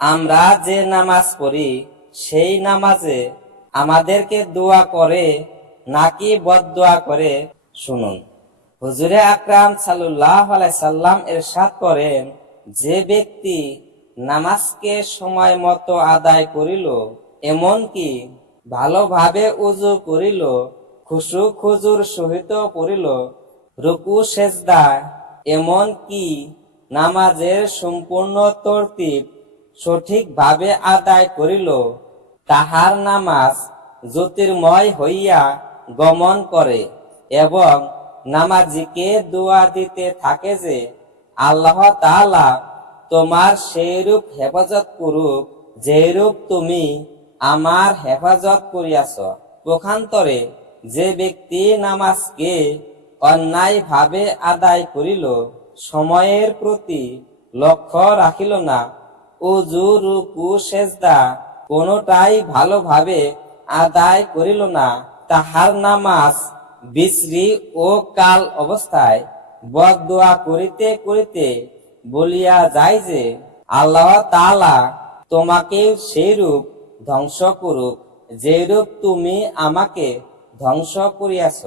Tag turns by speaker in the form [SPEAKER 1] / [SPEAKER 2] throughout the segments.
[SPEAKER 1] আমরা যে নামাজ পড়ি, সেই নামাজে আমাদেরকে দোয়া করে, নাকি বদদোয়া করে? শুনুন। হুজুরে আকরাম সাল্লাহ সাল্লাম এরশাদ করেন, যে ব্যক্তি নামাজকে সময় মতো আদায় করিল, এমনকি ভালোভাবে উজু করিল খুশু খুজুর সহিত পড়িল, রুকু, সেজদা এমন কি নামাজের সম্পূর্ণ তরতিব সঠিকভাবে আদায় করিল, তাহার নামাজ জ্যোতির্ময় হইয়া গমন করে এবং নামাজিকে দোয়া দিতে থাকে যে আল্লাহ তাআলা তোমার সেইরূপ হেফাজত করুক, যেরূপ তুমি আমার হেফাজত করিয়াছ। পক্ষান্তরে যে ব্যক্তি নামাজকে অন্যায় ভাবে আদায় করিল, সময়ের প্রতি লক্ষ্য রাখিল না। উজু রুকু সেজদা কোনটাই ভালোভাবে আদায় করিল না। তাহার নামাজ, বিশ্রী ও কাল অবস্থায় বদদোয়া করিতে করিতে বলিয়া যায় যে, আল্লাহ তালা তোমাকে সেইরূপ ধ্বংস করুক, যেরূপ তুমি আমাকে ধ্বংস করিয়াছ।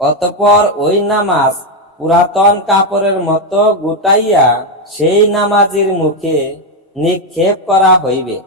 [SPEAKER 1] অতপর ওই নামাজ পুরাতন কাপড়ের মতো গুটাইয়া সেই নামাজির মুখে নিক্ষেপ করা হইবে